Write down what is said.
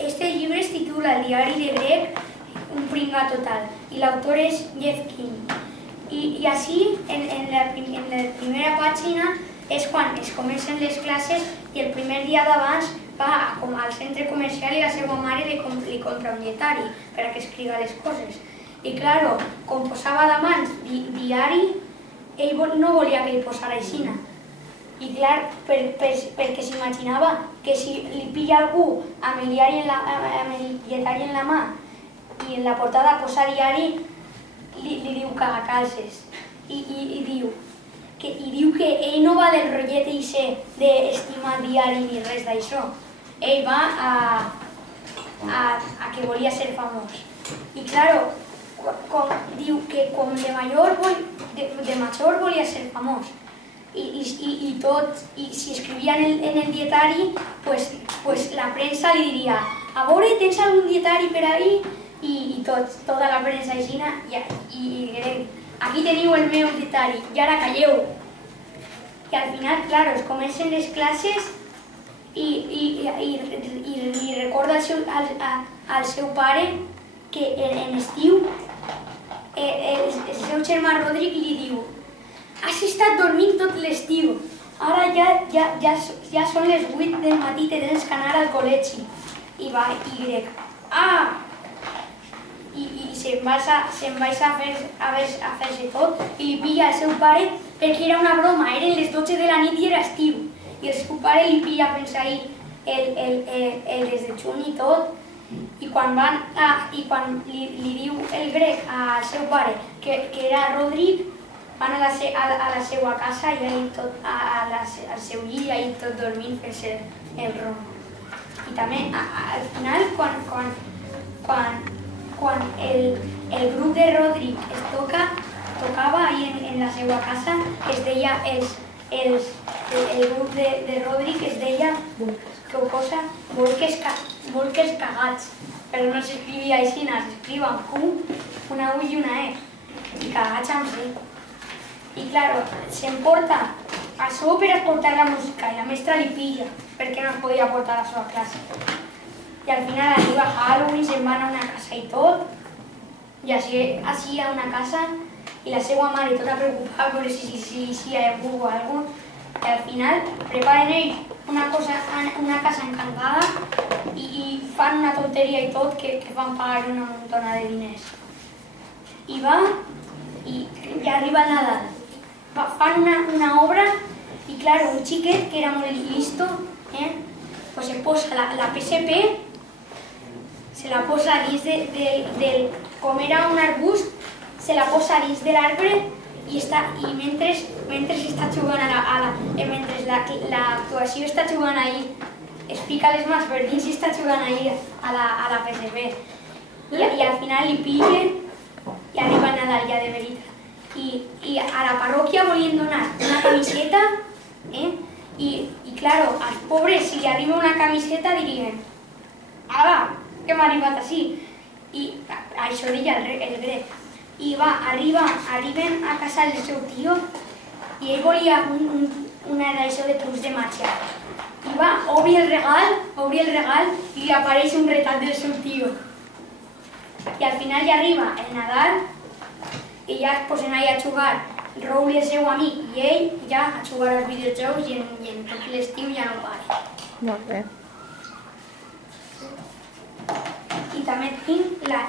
Este llibre es titula El diari de Greg, un pringa total, i l'autor és Jeff King. I així, en la primera pàgina, és quan es comencen les classes i el primer dia d'abans va al centre comercial i la seva mare li compra un dietari per a que escriga les coses. I, clar, com posava d'abans diari, ell no volia que li posara aixina. I, clar, perquè s'imaginava que si li pilla algú amb el dietari en la mà i en la portada posa diari, li diu cagacalces. I diu que ell no va del rotllet eixe d'estimar diari ni res d'això. Ell va a que volia ser famós. I, clar, diu que com de major volia ser famós. I si escrivia en el dietari, la premsa li diria a veure, tens algun dietari per ahí? I tota la premsa aixina, i aquí teniu el meu dietari, i ara calleu. I al final, clar, es comencen les classes i li recorda al seu pare que en estiu el seu germà Rodric li diu: has estat dormint tot l'estiu, ara ja són les 8 del matí, tens que anar al col·legi. I va Greg: ah! I se'n va a fer-se tot i li pilla al seu pare perquè era una broma, eren les 12 de la nit i era estiu. I el seu pare li pilla fins ahir el des de juny i tot. I quan li diu el Greg al seu pare que era Rodric, van a la seva casa i al seu llit i ahir tot dormint fent-se el rom. I també al final, quan el grup de Rodric tocava ahir en la seva casa, es deia, el grup de Rodric es deia, que ho posa, Bolques Cagats, però no s'escrivia així, s'escriu amb Q, una U i una E, i Cagats amb C. I, clar, s'emporta això per a portar la música i la mestra li pilla perquè no es podia portar això a classe. I al final arriba Halloween, se'n van a una casa i tot, i així a una casa, i la seva mare tota preocupada per si hi ha algú o alguna cosa, i al final preparen ells una casa encantada i fan una tonteria i tot que fan pagar una muntona de diners. I arriba el Nadal, fan una obra i, clar, un xiquet que era molt listo, se posa la PSP, se la posa dins com era un arbust, se la posa dins de l'arbre i mentre està jugant mentre l'actuació està jugant ahir, es fica les mans per dins i està jugant ahir a la PSP. I al final li pillen i arriba el Nadal ja de veritat. I a la parròquia volien donar una camiseta i, clar, als pobres si li arriba una camiseta dirien: ala, que m'ha arribat així. I això deia el Greg. I arriben a casa del seu tio i ell volia una d'això de trucs de màgia. I obri el regal i li apareix un retrat del seu tio. I al final ja arriba el Nadal i ja es posen allà a jugar Raúl i el seu amic i ell ja a jugar als videojocs i en tot l'estiu ja no para. Molt bé. I també tinc la